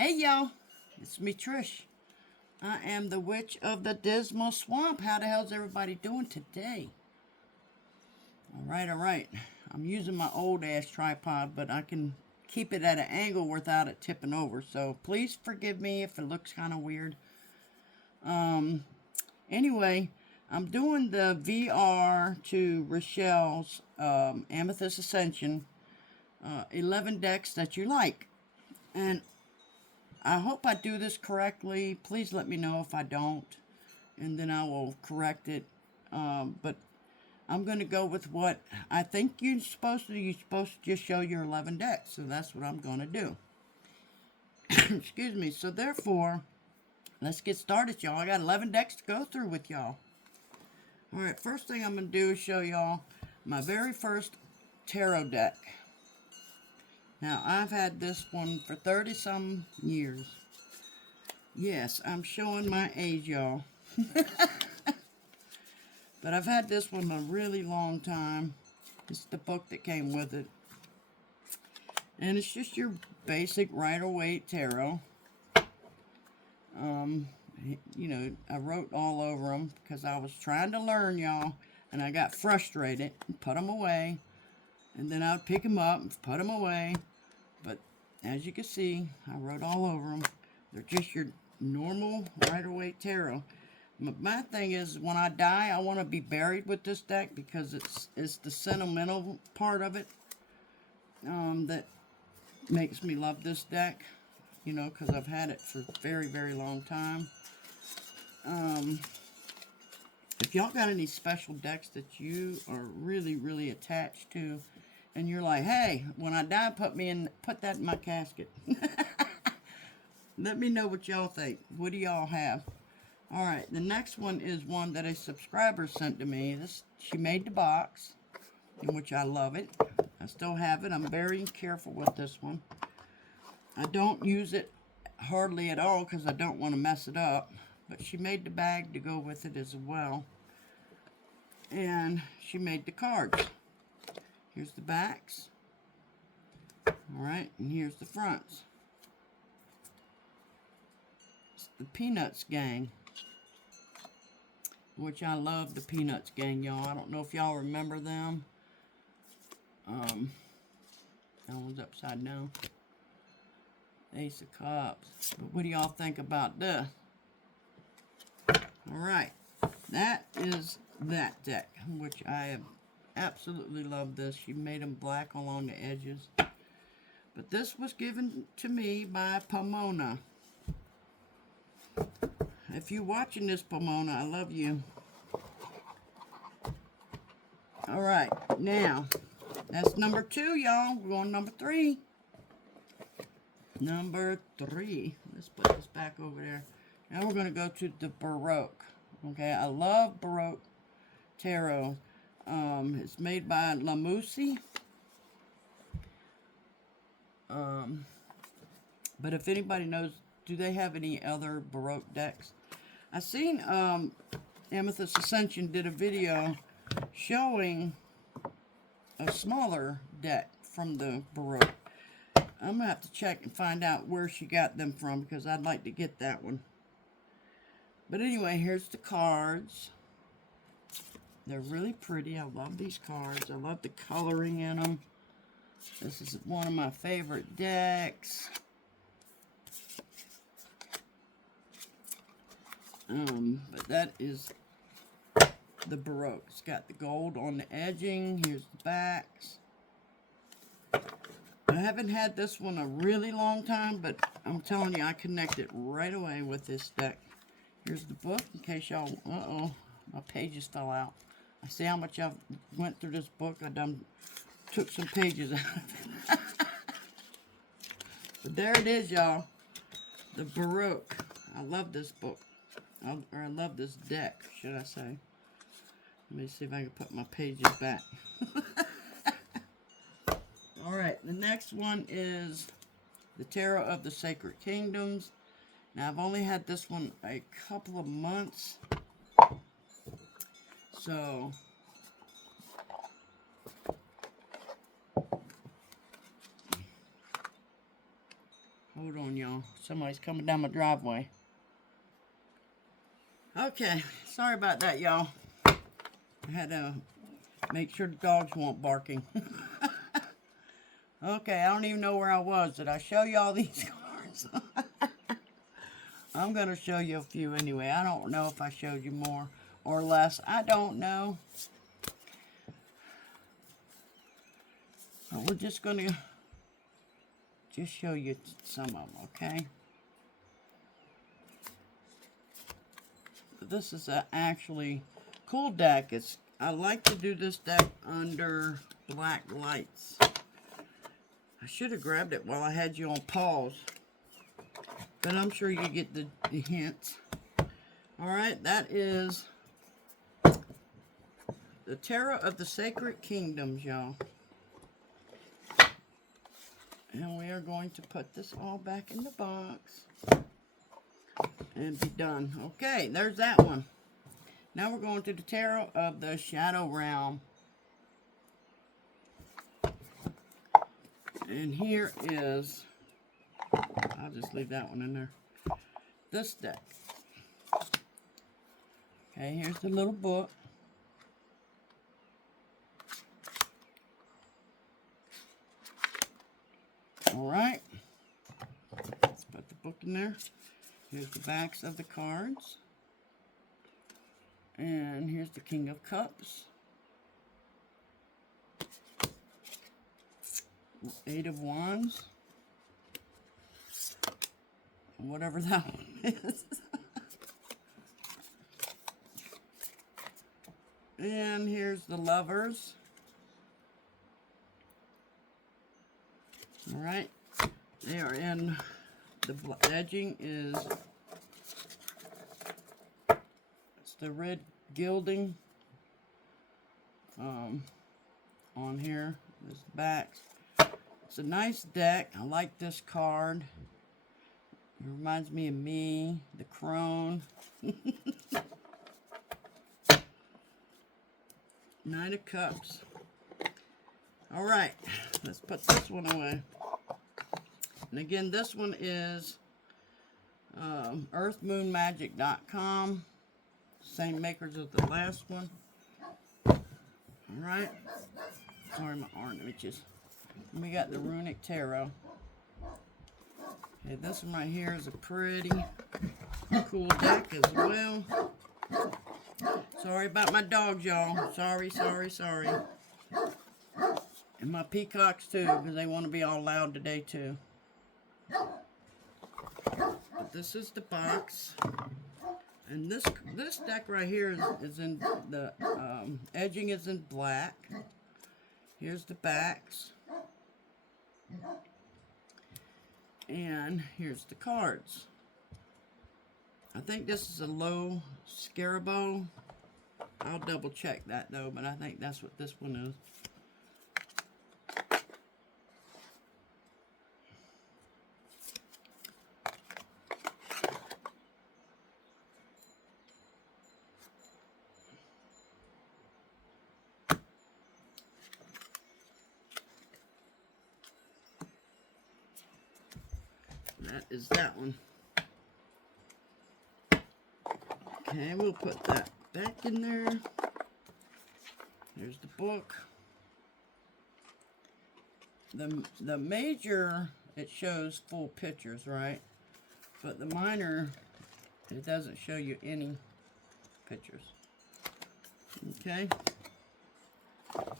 Hey y'all, it's me Trish. I am the Witch of the Dismal Swamp. How the hell's everybody doing today? Alright. I'm using my old ass tripod, but I can keep it at an angle without it tipping over. So please forgive me if it looks kind of weird. Anyway, I'm doing the VR to Rochelle's Amethyst Ascension 11 decks that you like. And I hope I do this correctly. Please let me know if I don't, and then I will correct it. But I'm going to go with what I think you're supposed to do. You're supposed to just show your 11 decks, so that's what I'm going to do. Excuse me. So therefore, let's get started, y'all. I got 11 decks to go through with y'all. All right, first thing I'm going to do is show y'all my very first tarot deck. Now, I've had this one for 30-some years. Yes, I'm showing my age, y'all. But I've had this one a really long time. It's the book that came with it. And it's just your basic Rider-Waite tarot. You know, I wrote all over them because I was trying to learn, y'all. And I got frustrated and put them away. And then I would pick them up and put them away. But as you can see, I wrote all over them. They're just your normal Rider-Waite tarot. My thing is, when I die, I want to be buried with this deck because it's the sentimental part of it that makes me love this deck. You know, because I've had it for a very, very long time. If y'all got any special decks that you are really, really attached to, and you're like, hey, when I die, put that in my casket. Let me know what y'all think. What do y'all have? All right, the next one is one that a subscriber sent to me. She made the box, in which I love it. I still have it. I'm very careful with this one. I don't use it hardly at all because I don't want to mess it up. But she made the bag to go with it as well. And she made the cards. Here's the backs. Alright, and here's the fronts. It's the Peanuts gang. Which I love the Peanuts gang, y'all. I don't know if y'all remember them. That one's upside down. Ace of Cups. But what do y'all think about this? Alright. That is that deck, which I have absolutely loved this. She made them black along the edges. But this was given to me by Pomona. If you're watching this, Pomona, I love you. Alright, now, that's number 2, y'all. We're going number 3. Number 3. Let's put this back over there. Now we're going to go to the Baroque. Okay, I love Baroque tarot. It's made by La Musi. But if anybody knows, do they have any other Baroque decks? I seen Amethyst Ascension did a video showing a smaller deck from the Baroque. I'm going to have to check and find out where she got them from because I'd like to get that one. But anyway, here's the cards. They're really pretty. I love these cards. I love the coloring in them. This is one of my favorite decks. But that is the Baroque. It's got the gold on the edging. Here's the backs. I haven't had this one a really long time, but I'm telling you, I connected right away with this deck. Here's the book, in case y'all, my pages fell out. I see how much I've went through this book. I done took some pages out of it. But there it is, y'all. The Baroque. I love this book. I love this deck, should I say. Let me see if I can put my pages back. Alright, the next one is the Tarot of the Sacred Kingdoms. Now, I've only had this one a couple of months. So, Hold on, y'all. Somebody's coming down my driveway. Okay, sorry about that, y'all. I had to make sure the dogs weren't barking. Okay, I don't even know where I was. Did I show you all these cards? I'm going to show you a few anyway. I don't know if I showed you more or less. I don't know. But we're just going to just show you some of them, okay? This is a actually cool deck. I like to do this deck under black lights. I should have grabbed it while I had you on pause, but I'm sure you get the hint. All right, that is the Tarot of the Sacred Kingdoms, y'all. And we are going to put this all back in the box and be done. Okay, there's that one. Now we're going to the Tarot of the Shadow Realm. And here is, I'll just leave that one in there, this deck. Okay, here's the little book. Alright, let's put the book in there. Here's the backs of the cards. And here's the King of Cups. Eight of Wands. Whatever that one is. And here's the Lovers. Alright. They are in, the edging is, it's the red gilding on here. There's the backs. It's a nice deck. I like this card. It reminds me of me, the crone. Nine of Cups. All right, let's put this one away. And again, this one is earthmoonmagic.com. Same makers as the last one. All right. Sorry, my arm itches. And we got the Runic Tarot. Okay, this one right here is a pretty cool deck as well. Sorry about my dogs, y'all. Sorry. And my peacocks too, because they want to be all loud today too. But this is the box. And this deck right here is in the edging is in black. Here's the backs. And here's the cards. I think this is a low scarabo. I'll double check that though, but I think that's what this one is. That is that one. Okay, we'll put that back in there. There's the book. The major, it shows full pictures, right? But the minor, it doesn't show you any pictures. Okay. All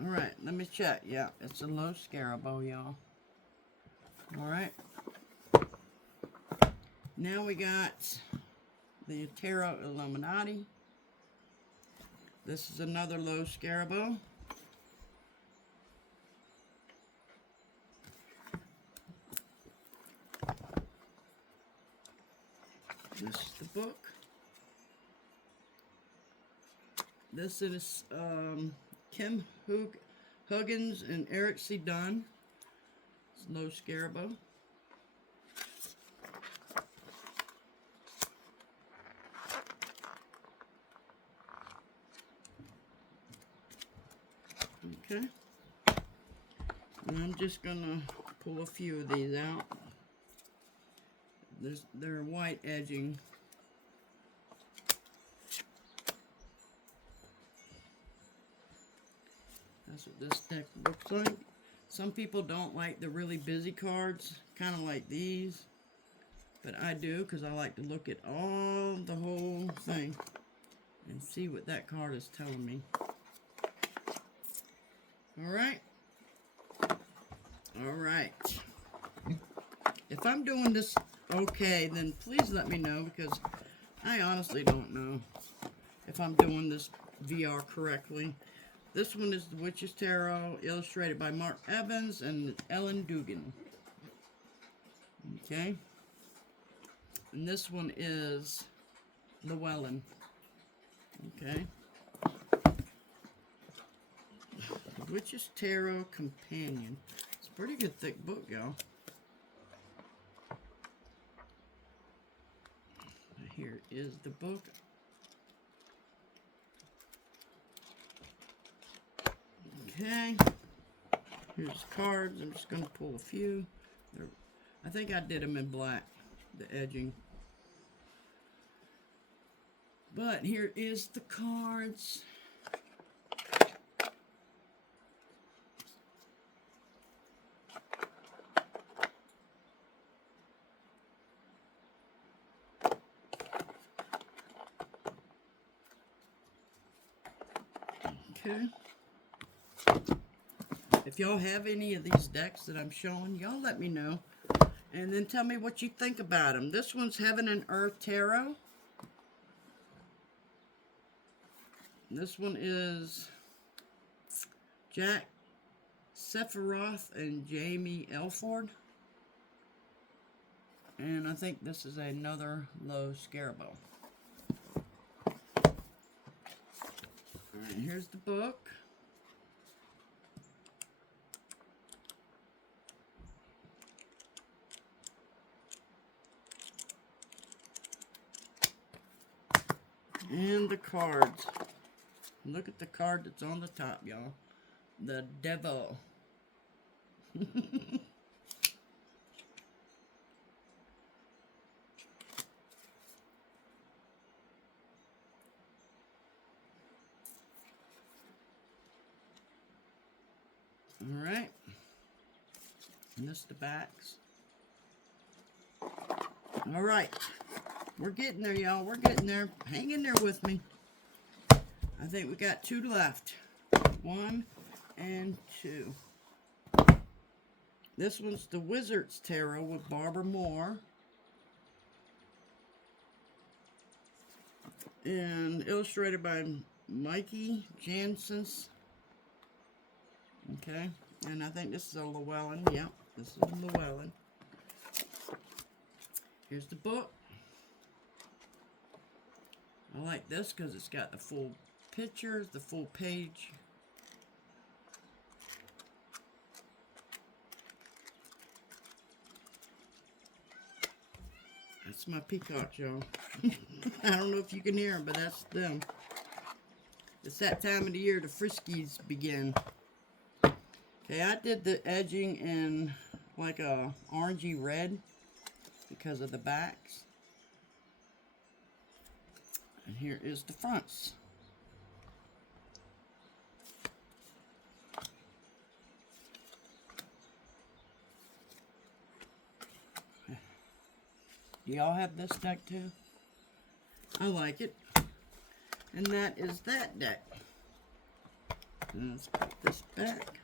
right, let me check. Yeah, it's a low scarabo, y'all. All right. Now we got the Tarot Illuminati. This is another low scarabo. This is the book. This is Kim Huggins and Eric C. Dunn. It's low scarabo. Okay. And I'm just gonna pull a few of these out. They're white edging. That's what this deck looks like. Some people don't like the really busy cards, kind of like these. But I do, because I like to look at the whole thing and see what that card is telling me. Alright. Alright. If I'm doing this okay, then please let me know, because I honestly don't know if I'm doing this VR correctly. This one is the Witch's Tarot, illustrated by Mark Evans and Ellen Dugan. Okay. And this one is Llewellyn. Okay. The Witch's Tarot Companion. It's a pretty good thick book, y'all. Here is the book. Okay. Here's the cards. I'm just going to pull a few. I think I did them in black, the edging. But here is the cards. Okay. If y'all have any of these decks that I'm showing, y'all let me know. And then tell me what you think about them. This one's Heaven and Earth Tarot. This one is Jack Sephiroth and Jamie Elford. And I think this is another Low Scarabo. Alright, here's the book. And the cards. Look at the card that's on the top, y'all. The Devil. Alright. And this is the backs. Alright. We're getting there, y'all. We're getting there. Hang in there with me. I think we got 2 left. 1 and 2. This one's the Wizard's Tarot with Barbara Moore. And illustrated by Mikey Janssens. Okay. And I think this is a Llewellyn. Yep, this is a Llewellyn. Here's the book. I like this because it's got the full pictures, the full page. That's my peacock, y'all. I don't know if you can hear them, but that's them. It's that time of the year the friskies begin. Okay, I did the edging in like a orangey red because of the backs. And here is the fronts. Do y'all have this deck too? I like it. And that is that deck. And let's put this back.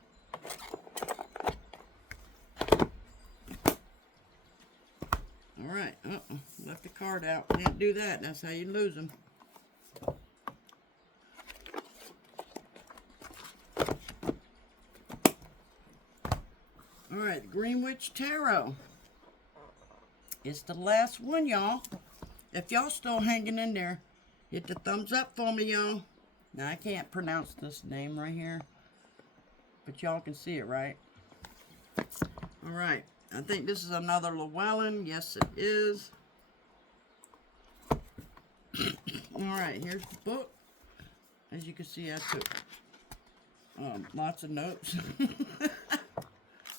Alright, left the card out. Can't do that. That's how you lose them. Alright, Green Witch Tarot. It's the last one, y'all. If y'all still hanging in there, hit the thumbs up for me, y'all. Now, I can't pronounce this name right here, but y'all can see it, right? Alright, I think this is another Llewellyn. Yes, it is. Alright, here's the book. As you can see, I took lots of notes.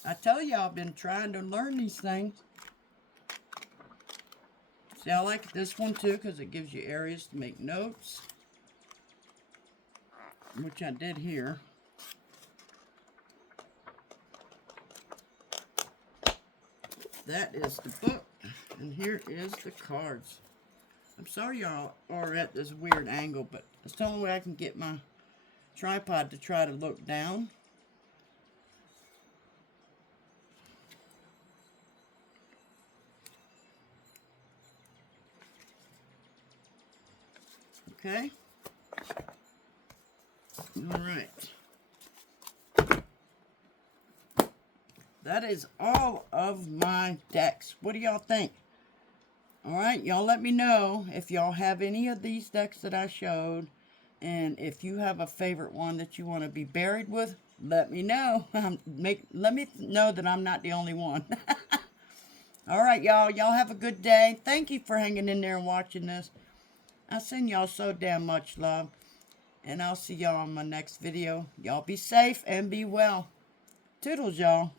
I tell y'all, I've been trying to learn these things. See, I like this one too because it gives you areas to make notes, which I did here. That is the book, and here is the cards. I'm sorry y'all are at this weird angle, but it's the only way I can get my tripod to try to look down. Okay. All right. That is all of my decks. What do y'all think? All right, y'all let me know if y'all have any of these decks that I showed. And if you have a favorite one that you want to be buried with, let me know. Let me know that I'm not the only one. All right, y'all. Y'all have a good day. Thank you for hanging in there and watching this. I send y'all so damn much love. And I'll see y'all on my next video. Y'all be safe and be well. Toodles, y'all.